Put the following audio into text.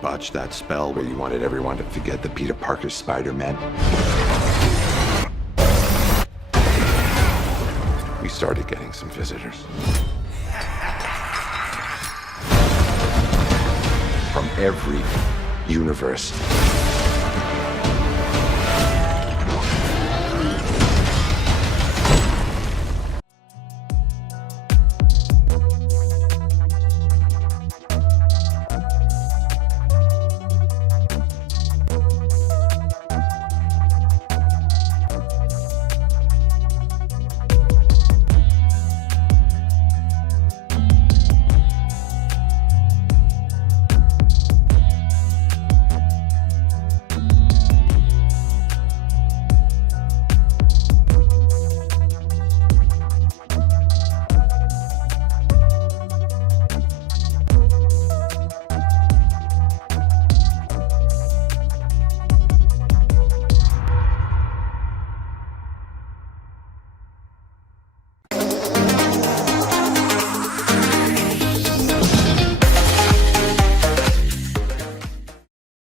botched that spell where you wanted everyone to forget the Peter Parker Spider-Man. We started getting some visitors. From every universe.